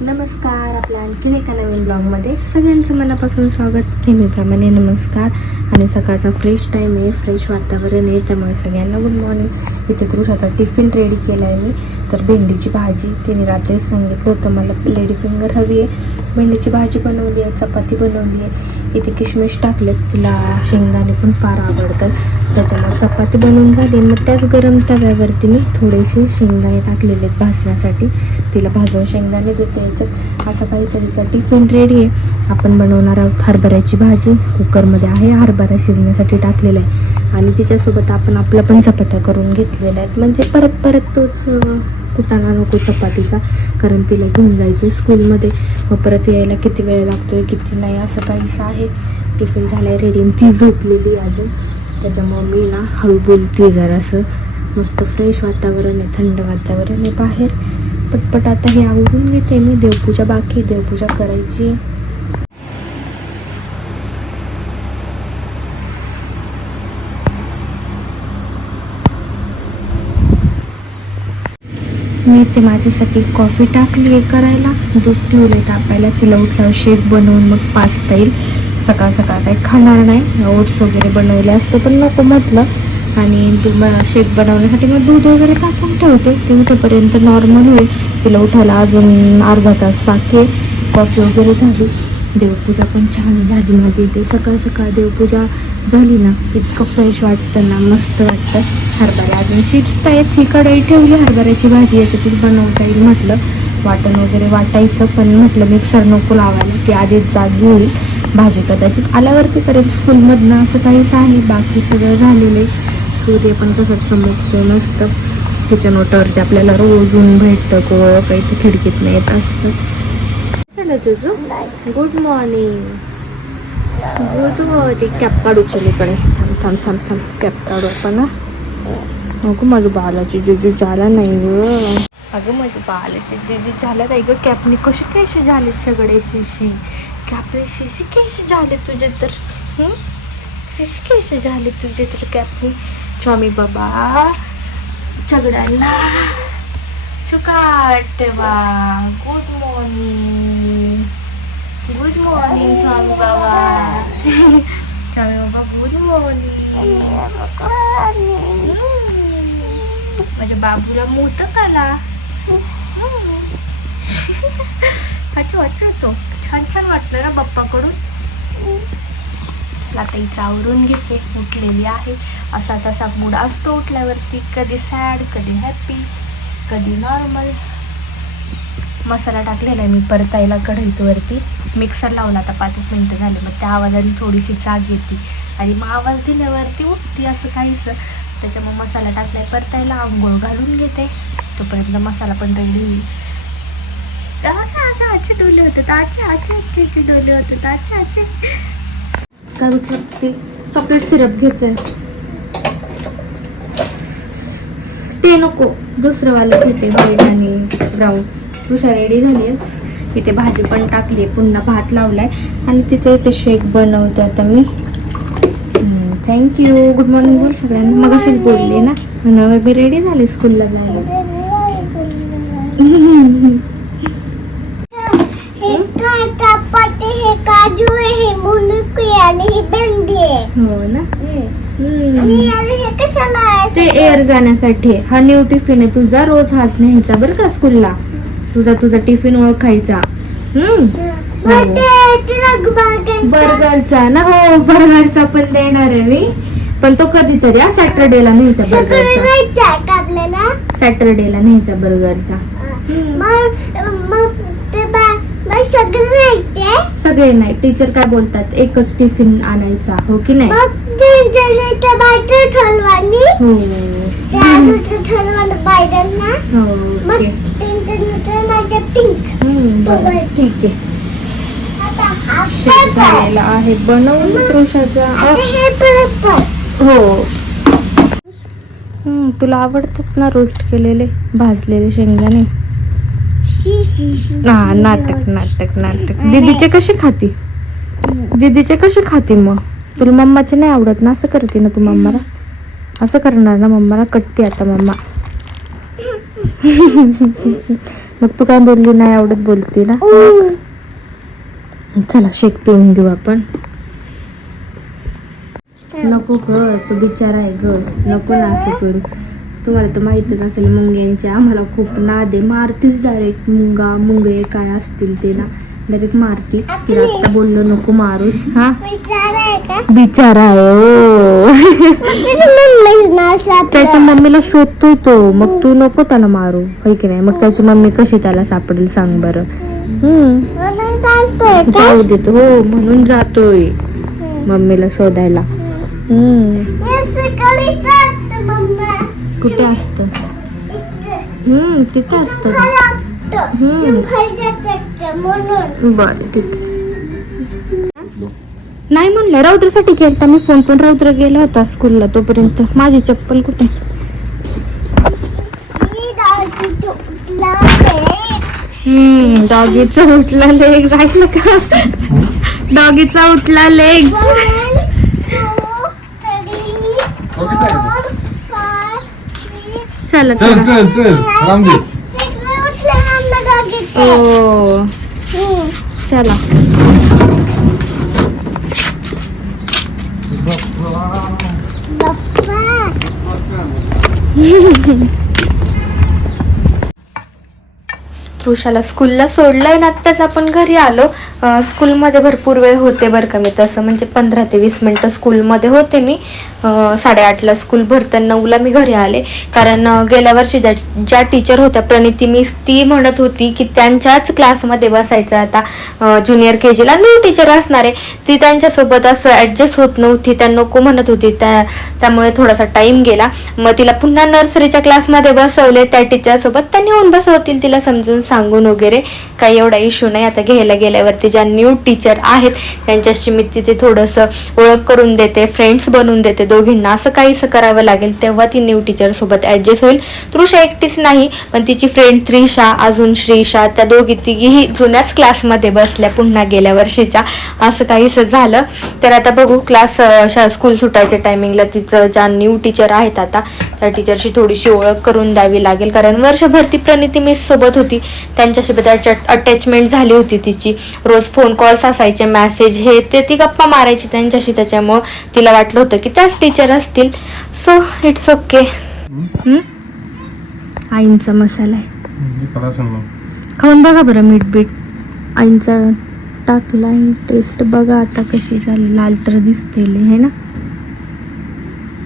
नमस्कार आपल्या आणखीन एका नवीन ब्लॉगमध्ये सगळ्यांचं मनापासून स्वागत. नेहमीप्रमाणे नमस्कार. आणि सकाळचा फ्रेश टाईम आहे फ्रेश वातावरण आहे त्यामुळे सगळ्यांना गुड मॉर्निंग इथे तृषाचा टिफिन रेडी केला आहे मी. तर भेंडीची भाजी तिने रात्री सांगितलं होतं मला लेडी फिंगर हवी आहे. भेंडीची भाजी बनवली आहे चपाती बनवली आहे. इथे किशमिश टाकलेत तिला शेंगदाणे पण फार आवडतात. त्याच्यामुळे चपाती बनवून झाली. मग त्याच गरम तव्यावरती मी थोडेसे शेंगदाणे टाकलेले आहेत भाजण्यासाठी. तिला भाजून शेंगदाणे देते. याच्यात असा काही तिचा टिफिन रेडी आहे. आपण बनवणार आहोत हरभऱ्याची भाजी. कुकरमध्ये आहे. हरभरा शिजण्यासाठी टाकलेला आहे. आणि तिच्यासोबत आपण आपल्या पण चपात्या करून घेतलेल्या आहेत. म्हणजे परत परत तोच कुटाणा नको चपातीचा. कारण तिला घेऊन जायचं स्कूलमध्ये. मग परत यायला किती वेळ लागतोय किती नाही असं काहीच आहे. टिफिन झालाय रेडी ती झोपलेली आहे अजून. त्याच्यामुळं मी ना हळू बोलते जरासं. मस्त फ्रेश वातावरण आहे थंड वातावरण आहे बाहेर. पटपट आता हे आवडून घेते मी. देवपूजा बाकी देवपूजा करायची मी ते माझ्यासाठी कॉफी टाकली आहे करायला. दूध ठेवले तापायला. तिला उठल्यावर शेक बनवून मग पाचता येईल. सकाळ सकाळ काही खाणार नाही. ओट्स वगैरे बनवले असतं पण नको म्हटलं. आणि शेक बनवण्यासाठी मग दूध वगैरे टाकून ठेवते. ते उठेपर्यंत नॉर्मल होईल. तिला उठायला अजून अर्धा तास बाकी कॉफी वगैरे झाली. देवपूजा पण छान झाली माझी. इथे सकाळ सकाळ देवपूजा झाली ना. इतकं फ्रेश वाटतं ना. मस्त वाटतं. हरभरा अजून शिजता येत ही कढई ठेवली. हरभऱ्याची भाजी याच्यातच बनवता येईल म्हटलं. वाटण वगैरे वाटायचं. पण म्हटलं मिक्सर नको लावायला. की आधीच जागी होईल. भाजी कदाचित आल्यावरती करेल. स्कूलमधनं असं काहीच आहे. बाकी सगळं झालेलं आहे. सूर्य पण तसंच समजतो नसतं किचन ओटावरती आपल्याला रोज ऊन भेटतं कोवळं काही ते खिडकीत नाही येत असतं. चला तुझं? Good morning good morning cap काढू चल इकडे थांब थांब थांब थांब. कॅप काढू आपण हा. अगं माझं बालाची जेजू झाला नाही ग अगं माझ्या बालाचे जेजू झाला नाही ग कॅपनी कशी कशी झाले सगळे शिशी? कॅपने शिशी कशी झाले तुझे तर? शिशी कशी झाले तुझे तर कॅपनी स्वामी बाबा सगळ्यांना शुकाटवा good morning good morning Swami Baba. Swami Baba good morning माझ्या बाबूला मोठं आला अच्छा अच्छा तो छान छान वाटलं ना बाप्पाकडून चला आता हिचं आवरून घेते उठलेली आहे असा तसा मूड असतो उठल्यावरती कधी सॅड कधी हॅपी कधी नॉर्मल मसाला टाकलेला आहे मी परतायला कढईतवरती मिक्सर लावला आता पाचच मिनटं झाले मग त्या आवाजाने थोडीशी जाग येते आणि मग आवाज दिल्यावरती उठती असं काहीच त्याच्यामुळे मसाला टाकलाय. परतायला आंघोळ घालून घेते. तोपर्यंत मसाला पण रेडी होईल. आचे डोले होते आचे आचे आचे आचे डोले होते आचे आचे काय म्हटलं? ते चॉकलेट सिरप घ्यायचंय. ते नको. दुसरं वालं घेते. व्हाईट आणि ब्राऊन. तुषा रेडी झाली आहे इथे भाजी पण टाकली आहे पुन्हा भात लावलाय. आणि तिथे इथे शेक बनवते आता मी. थँक्यू गुड मॉर्निंग बोल सगळ्यांना मग अशीच बोलली ना. म्हणून मी रेडी झाले स्कूलला जायला. हे हे काजू आहे हे मुनुकी आणि ही भेंडी आहे. हो ना? हम्म. आणि याला हे कशाला आहे? ते एअर जाण्यासाठी. आहे. हा न्यू टिफिन आहे. तुझा रोज हाच न्यायचा बरं का स्कूलला तुझा तुझा टिफिन ओळखायचा. हम्म. बर्गरचा? ना हो बर्गरचा पण देणार आहे मी. पण तो कधीतरी हा सॅटर्डेला न्यायचा बर्गरचा. सॅटर्डेला न्यायचा बर्गरचा. सगळं नाही. टीचर काय बोलतात? एकच टिफिन आणायचा हो की नाही? हो. हो ठीक आहे. पण झालेला आहे. बनवून आता हे तुला आवडतात ना रोस्ट केलेले भाजलेले शेंगदाणे? शी शी शी हा नाटक नाटक नाटक. दीदीचे कसे खाती? दीदीचे कसे खाती मग? तुला मम्माचे नाही आवडत ना? असं करते ना तू मम्माला? असं करणार ना मम्माला? कटते आता मम्मा. मग तू काय बोलली? नाही आवडत बोलती ना? चला शेक पिऊन घेऊ आपण. नको ग तो बिचारा आहे ग. नको ना असं करू. तुम्हाला तर माहितच असेल मुंग्यांचे आम्हाला खूप नाद मारतीच डायरेक्ट मुंगा मुंगे काय असतील ते ना. डायरेक्ट मारती. तिला आता बोललो नको मारूस. हा? बिचारा आहे नाव त्याच्या. मम्मीला शोधतोय तो. मग तू नको त्याला मारू. होय की नाही? मग त्याची मम्मी कशी त्याला सापडेल सांग बरं. हम्म. जाऊ देतो हो म्हणून जातोय. मम्मीला शोधायला. हम्म. कुठे असत. हम्म तिथे असत. बर ठीक नाही म्हणलं रौद्रसाठी केलता मी. फोन पण रौद्र गेला होता स्कूलला तोपर्यंत. माझी चप्पल कुठे ही डाळी तुटला आहे. हम्म डॉगीचा उठला लेग ऐकलं का डॉगीचा उठला लेग चला चल चला चल दोघीचे. ओ. चला बाप्पा. तृषाला स्कूलला सोडलंय ना आत्ताच आपण घरी आलो. स्कूलमध्ये भरपूर वेळ होते बरं का मी. तसं म्हणजे पंधरा ते वीस मिनटं स्कूलमध्ये होते मी. साडेआठला स्कूल भरतं नऊला मी घरी आले. कारण गेल्या वर्षी ज्या ज्या टीचर होत्या प्रणिती मिस ती म्हणत होती की त्यांच्याच क्लासमध्ये बसायचं आता. ज्युनियर के जीला न्यू टीचर असणार आहे. ती त्यांच्यासोबत असं ॲडजस्ट होत नव्हती. त्या नको म्हणत होती. त्या त्यामुळे थोडासा टाईम गेला. मग तिला पुन्हा नर्सरीच्या क्लासमध्ये बसवले. त्या टीचरसोबत त्या नेऊन बसवतील तिला समजून सांगून वगैरे काही एवढा इश्यू नाही. आता घ्यायला गेल्यावरती ज्या न्यू टीचर आहेत त्यांच्याशी मी तिथे थोडंसं ओळख करून देते फ्रेंड्स बनवून देते दोघींना. असं काहीसं करावं लागेल तेव्हा ती न्यू टीचरसोबत ॲडजस्ट होईल. तृषा एकटीच नाही पण तिची फ्रेंड त्रिशा अजून श्रीशा त्या दोघी तिघीही जुन्याच क्लासमध्ये बसल्या पुन्हा गेल्या वर्षीच्या. असं काहीसं झालं. तर आता बघू क्लास स्कूल सुटायच्या टायमिंगला तिचं ज्या न्यू टीचर आहेत आता त्या टीचरशी थोडीशी ओळख करून द्यावी लागेल. कारण वर्षभर ती प्रणिती मिस सोबत होती. त्यांच्यासोबत अटॅचमेंट झाली होती तिची. रोज फोन कॉल्स असायचे मॅसेज हे ते ती गप्पा मारायची त्यांच्याशी. त्याच्यामुळं तिला वाटलं होतं की त्याच टीचर असतील. सो इट्स ओके आईंचा मसाला आहे. खाऊन बघा बरं मीठ बीठ. आईंचा टाकला टेस्ट बघा आता कशी झाली. लाल तर दिसते है ना?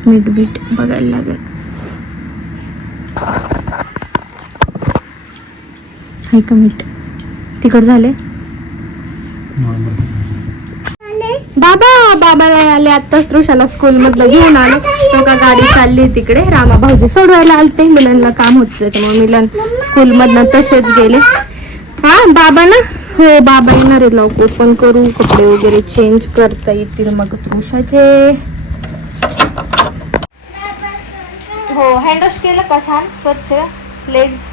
मीठ बीठ बघायला लागेल. हाय का मीठ तिकड झाले? बाबा बाबाला आले आत्ताच तृषाला स्कूल मधलं घेऊन आले. तो का गाडी चालली तिकडे? रामा भाऊजी सोडवायला आलते. मिलनला काम होत त्यामुळे मिलन स्कूल मधनं तसेच गेले. हा बाबा ना? हो बाबा येणार आहे लवकर. ओपन करू कपडे वगैरे चेंज करता येतील मग तृषाचे. हो हँडवॉश केलं का छान? स्वच्छ. लेग्स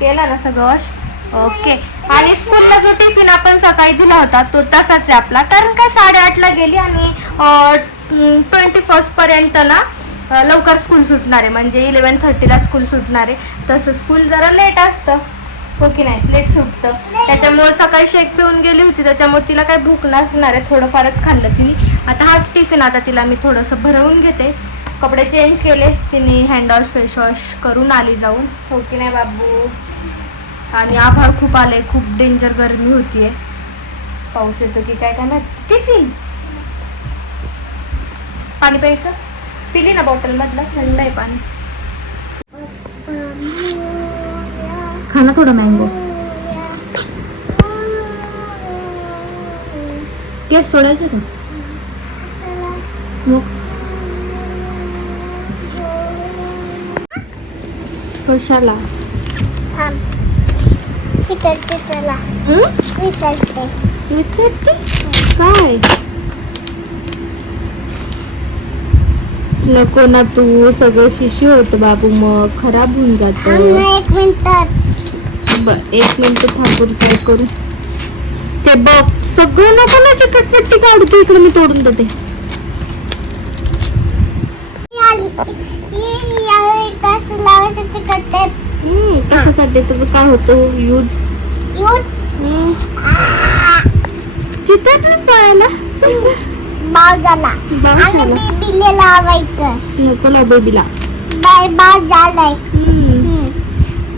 केला ना सगळं वॉश ओके आणि स्कूलला जो टिफिन आपण सकाळी दिला होता तो तसाच आहे आपला. कारण काय साडेआठला गेली आणि ट्वेंटी फर्स्ट पर्यंत ना लवकर स्कूल सुटणार आहे. म्हणजे इलेवन थर्टीला स्कूल सुटणार आहे. तसं स्कूल जरा लेट असतं. हो की नाही? लेट सुटतं. त्याच्यामुळे सकाळी शेक पिऊन गेली होती. त्याच्यामुळे तिला काही भूक नसणार आहे. थोडंफारच खाल्लं तिने. आता हाच टिफिन आता तिला मी थोडंसं भरवून घेते. कपडे चेंज केले. तिने हँडवॉश फेस वॉश करून आली जाऊन. हो की नाही बाबू? आणि आभाळ खूप आलंय खूप डेंजर गरमी होतीये. पाऊस येतो की काय काय माहीत टिफिन! पाणी प्यायचं? पिली ना बॉटल मधलं थंड आहे पाणी. खाना थोडं मँगो केस सोडायचे का? मग? कशाला? थांब. विचारते चला. विचारते विचारते काय? नको ना तू सगळं शिशी होत बाबू मग खराब होऊन जात. एक मिनिटच. बर एक मिनिट थांबून काय करू? ते बघ सगळं नको ना चिकटपट्टी काढू तू इकडे मी तोडून देते. कशासाठी तुझं काय होतं? यूज चित्र पळायला बावजाला बाव आणि झाला. बेबीला लावायचं. नको ना बेबीला. बाय बाव झालाय.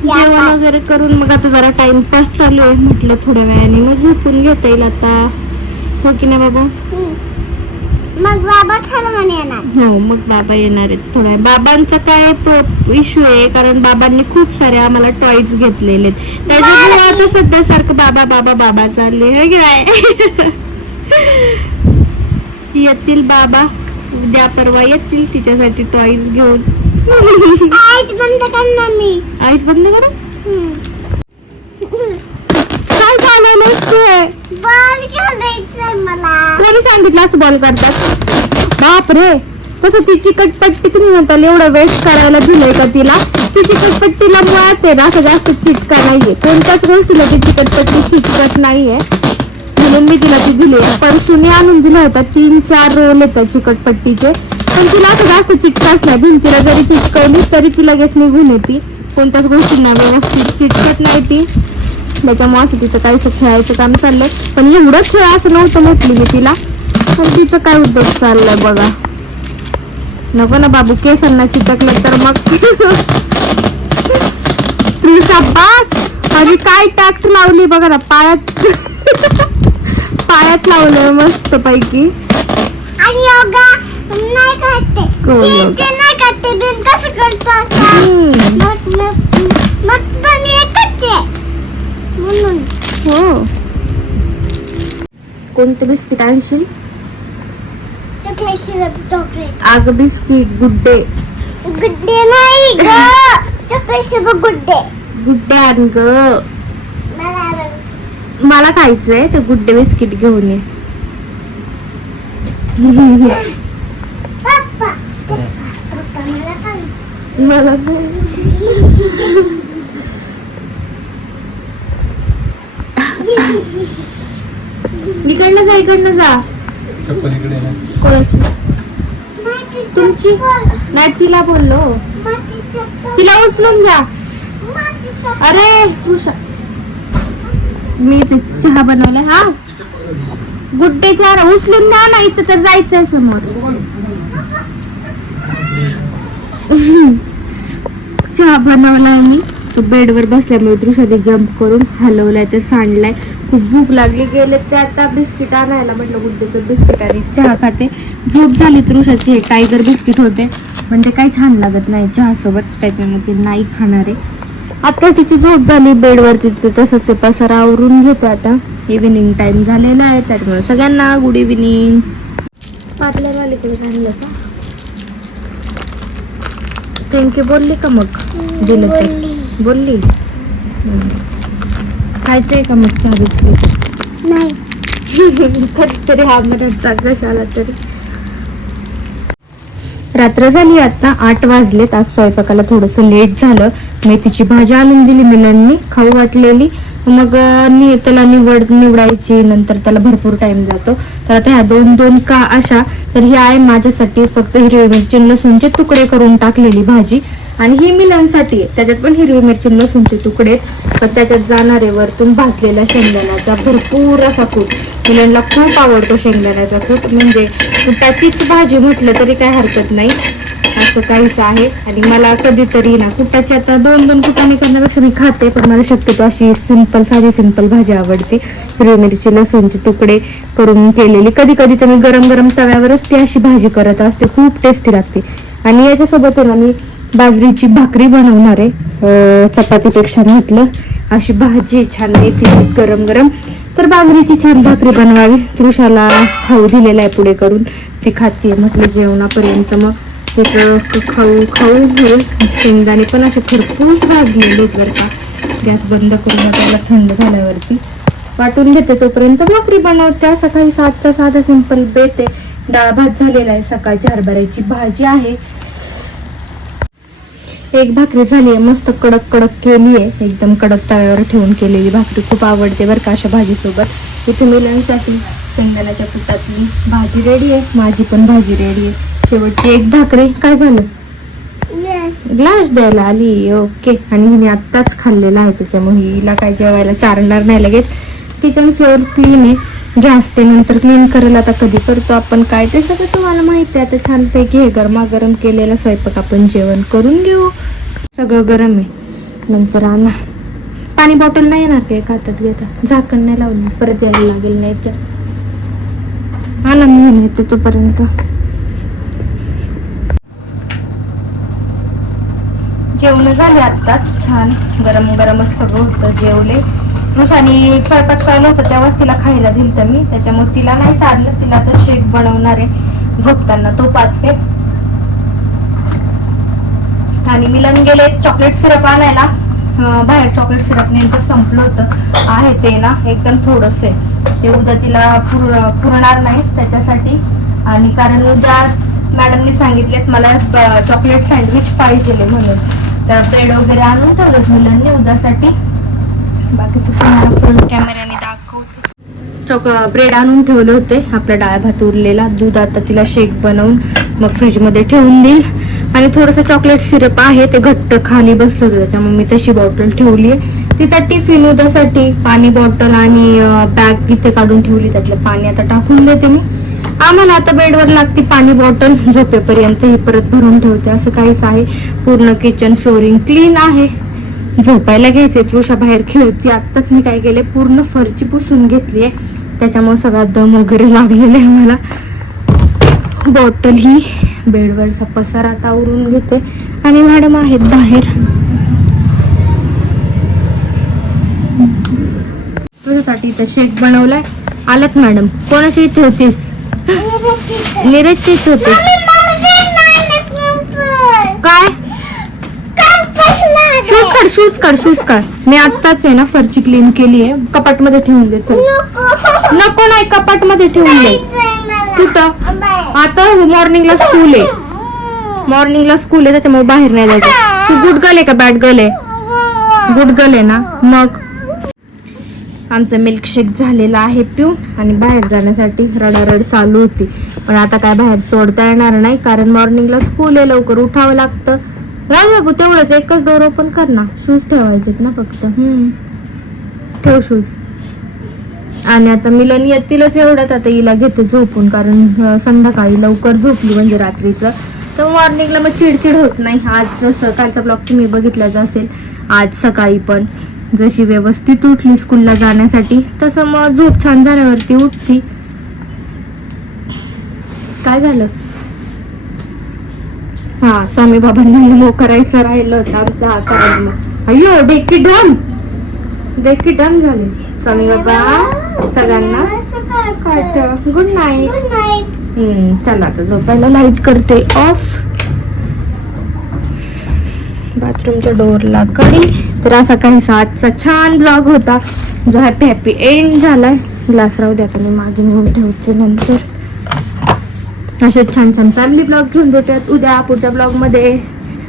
या जेवण बाय. वगैरे करून मग आता जरा टाइमपास चालू आहे म्हटलं थोड्या वेळाने. मग झोपून घेता येईल आता. हो की नाही बाबा. मग बाबा म्हणे येणार. हो मग बाबा येणार आहेत थोड्या. बाबांचा काय इश्यू आहे? कारण बाबांनी खूप सारे आम्हाला टॉईज घेतलेले आहेत. त्याच्यामुळे आता सध्या सारखं बाबा बाबा बाबा चालले है नाही? येतील बाबा. उद्या परवा येतील तिच्यासाठी टॉईज घेऊन. आईच बंद कर ना मी. आईस बंद करू. काय चालवलं बॉल खेळायचंय मला. कोणी सांगितलं असं बॉल करतात? बापरे. कसं ती चिकटपट्टी तुम्ही म्हणताल एवढं वेस्ट करायला दिलंय का तिला? ती चिकटपट्टीला मुळात आहे ना असं जास्त चिटका नाहीये. कोणत्याच गोष्टीला ती चिकटपट्टी चिटकत नाहीये. म्हणून मी तिला ती दिली परशुने आणून दिला होता तीन चार रोल येतात चिकटपट्टीचे. पण तिला असं जास्त चिटकाच नाही. भिंतीला जरी चिटकवली तरी ती लगेच निघून येते. कोणत्याच गोष्टींना व्यवस्थित चिटकत नाही ती. त्याच्यामुळे असं तिचं काहीसं खेळायचं काम चाललंय. पण एवढं खेळ असं नव्हतं म्हटली मी तिला. पण तिचं काय उद्योग चाललंय बघा. नको ना बाबू केसांना चिटकलं तर मग. आणि काय टॅक्स लावली बघा ना पायात. पायात लावलंय मस्त पैकी आणि योगा नाही करते करते कसं करतो कोणतं बिस्किट आणशील? Chocolate syrup chocolate. आग biscuit Good Day. Good Day नाही ग. चॉकलेट सिरप गुड्डे. गुड्डे आण ग. मला खायचंय ते गुड्डे बिस्किट घेऊन ये. पप्पा पप्पा मला पण. मला इकडनं जा इकडनं जा. चप्पल इकडे आहे ना. कोणाची? माझी तुमची? नाही तिला बोललो. तिला उचलून जा अरे तुषा. मी चहा बनवलाय हा? गुड्डे चहा उचलून द्या ना इथं तर जायचंय समोर. चहा बनवलाय मी. तो बेडवर बसल्यामुळे दृश्याने जम्प करून हलवलाय तर सांडलाय. भूक लागली गेले ते आता बिस्किट आणायला म्हटलं गुड्डेचं बिस्किट आणि चहा खाते. झोप झाली तृषाची हे टायगर बिस्किट होते. पण ते काही छान लागत नाही चहासोबत. त्याच्यामुळे ते नाही खाणार आहे. आता तिची झोप झाली. बेडवरती तसंच आहे. पसारा आवरून घेतो आता. इव्हिनिंग टाइम झालेला आहे. त्याच्यामुळे सगळ्यांना गुड इव्हिनिंग पार्लरवालीकडे आणलं का? थँक्यू बोलली का मग? दिलं तर. बोलली. खायचंय का मग चहा बिस्किट? नाही. कधीतरी हा म्हणत कशाला तरी. रात्र झाली आता आठ वाजलेत. आज स्वयंपाकाला थोडस लेट झालं. मेथीची भाजी आणून दिली मिलांनी खाऊ वाटलेली. मग नि त्याला निवड निवडायची नंतर त्याला भरपूर टाइम जातो. तर आता ह्या दोन दोन का अशा तर ही आहे माझ्यासाठी फक्त हिरवी मिरची लसूणचे तुकडे करून टाकलेली भाजी. आणि ही मिलांसाठी आहे. त्याच्यात पण हिरवी मिरची लसूणचे तुकडे आहेत. पण त्याच्यात जाणारे वरतून भाजलेला शेंगदाण्याचा भरपूर असा कूट. मुलांना खूप आवडतो शेंगदाण्याचा कूट. म्हणजे कुटाचीच भाजी म्हटलं तरी काय हरकत नाही. असं काहीच आहे. आणि मला कधीतरी ना कुटाची आता दोन दोन कुटाने करण्यापेक्षा मी खाते पण मला शक्यतो अशी सिंपल साधी सिंपल भाजी आवडते. हिरवी मिरची लसूणचे तुकडे करून केलेली. कधी कधी तर मी गरम गरम तव्यावरच ती अशी भाजी करत असते. खूप टेस्टी लागते. आणि याच्यासोबत ना मी बाजरीची भाकरी बनवणार आहे चपातीपेक्षा म्हटलं अशी भाजी आहे छान मेथी गरम गरम. तर बाजरीची छान भाकरी बनवावी. तृषाला खाऊ दिलेला आहे पुढे करून. ती खाते म्हटलं जेवणापर्यंत मग. त्याचं खाऊ खाऊ हे. शेंगदाणे पण असे खरपूस भाजलेले आहेत बरं का. गॅस बंद करून त्याला थंड झाल्यावरती वाटून घेते तोपर्यंत भाकरी बनवते. सकाळी सातचा साधा सिंपल बेत आहे. डाळ भात झालेला आहे. सकाळची हरभऱ्याची भाजी आहे. एक भाकरी झाली आहे मस्त कडक कडक केली आहे एकदम कडक तव्यावर ठेवून केलेली भाकरी खूप आवडते बरं का अशा भाजीसोबत. इथे मुलांसाठी शेंगदाण्याच्या पिठातली भाजी रेडी आहे. माझी पण भाजी रेडी आहे. शेवटची एक भाकरी. काय झालं. ग्लास द्यायला आली. ओके आणि हिने आत्ताच खाल्लेला आहे. त्याच्यामुळे हिला काय जेवायला चारणार नाही लगेच. किचन फ्लोअर क्लीन आहे. गॅस ते नंतर क्लीन करेल. आता कधी करतो आपण काय ते सगळं तुम्हाला माहिती आहे. आता छानपैकी हे गरमागरम केलेलं स्वयंपाक आपण जेवण करून घेऊ. सगळं गरम आहे. नंतर आणा. पाणी बॉटल नाही येणार काय हातात घेता? झाकण नाही लावलं परत यायला लागेल नाही तर. आणा मी येते तोपर्यंत. जेवण झाले आत्ताच छान. गरम गरमच सगळं होतं जेवले. आणि स्वयंपाक चालू होतं तेव्हाच तिला खायला दिलं तर मी. त्याच्यामुळे तिला नाही चाललं. तिला तर शेक बनवणार आहे. झोपताना तो पाचते आणि मिलन गेले चॉकलेट सिरप आणायला. बाहेर चॉकलेट सिरप नेमकं संपलं होतं. आहे ते ना एकदम थोडंसं आहे. ते उद्या तिला पुर पुरणार नाही त्याच्यासाठी. आणि कारण उद्या मॅडमनी सांगितलेत मला चॉकलेट सँडविच पाहिजे म्हणून. तर ब्रेड वगैरे आणून ठेवलं मुलांनी उद्यासाठी. बाकीचं तुम्हाला फ्रंट कॅमेऱ्याने दाखवते. चॉक ब्रेड आणून ठेवले होते. आपला डाळ भात उरलेला. दूध आता तिला शेक बनवून मग फ्रीजमध्ये ठेवून देईल. आणि थोडंसं चॉकलेट सिरप आहे ते घट्ट खाली बसलं होतं. त्याच्यामुळे मी तशी बॉटल ठेवली आहे. तिचा टिफिन उद्यासाठी पाणी बॉटल आणि बॅग इथे काढून ठेवली. त्यातलं पाणी आता टाकून देते मी. आम्हाला आता बेडवर लागते पाणी बॉटल झोपेपर्यंत हे परत भरून ठेवते. असं काहीच आहे. पूर्ण किचन फ्लोरिंग क्लीन आहे. झोपायला घ्यायचे तृषा बाहेर खेळती. आत्ताच मी काय केले पूर्ण फरची पुसून घेतली आहे. त्याच्यामुळे सगळा दम वगैरे लागलेला आहे मला. बॉटल ही बेडवरचा पसारा आता आवरून घेते. आणि मॅडम आहेत बाहेर. तुझ्यासाठी इथं शेक बनवलाय. आलात मॅडम. कोणाची इथे होतीस? नीरजची इथे होती काय? शूज काढ शूज काढ शूज काढ. मी आत्ताच आहे ना फरची क्लीन केली आहे कपाटमध्ये ठेवून दे चल. नको. नाही कपाटमध्ये ठेवून दे. कुठं आता हो, मॉर्निंगला स्कूल आहे. मॉर्निंगला स्कूल आहे त्याच्यामुळे बाहेर नाही जायचं. तू गुड गर्ल आहे का बॅड गर्ल आहे? गुड गर्ल आहे ना? मग. आमचं मिल्कशेक झालेलं आहे पिऊन आणि बाहेर जाण्यासाठी रडारड चालू होती. पण आता काय बाहेर सोडता येणार नाही कारण मॉर्निंगला स्कूल आहे लवकर उठावं लागतं. राज बाबू तेवढंच. एकच डोर ओपन कर ना. शूज ठेवायचेत ना फक्त. हम्म. ठेव शूज आणि आता मिलन येतीलच एवढ्यात. आता हिला घेते झोपून कारण संध्याकाळी लवकर झोपली म्हणजे रात्रीचं. तर मॉर्निंगला मग चिडचिड होत नाही. आज जसं कालचा ब्लॉग तुम्ही बघितलाच असेल आज सकाळी पण. जशी व्यवस्थित उठली स्कूलला जाण्यासाठी तसं मग झोप छान झाल्यावरती उठती. काय झालं? हा स्वामी बाबांना मो करायचं राहिलं होतं आमचा कारण मग अय्यो डेकी डम! डेकी डम झाले. स्वामी बाबा! सगळ्यांना गुड नाईट हम्म चला आता झोपायला लाइट करते. ऑफ बाथरूमच्या डोअरला कडी. तर असा काहीसा आजचा छान ब्लॉग होता जो हॅपी हॅपी एंड झालाय. ग्लास राहू द्या मी मागे नेऊन ठेवते नंतर. असे छान छान फॅमिली ब्लॉग घेऊन भेटूयात उद्या पुढच्या ब्लॉगमध्ये.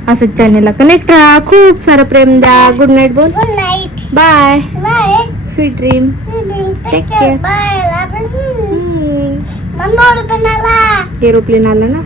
असंच चॅनेलला कनेक्ट राहा. खूप सारं प्रेम द्या. गुड नाईट बोल Good night. Bye Bye. Sweet dream Open a aeroplane आला ना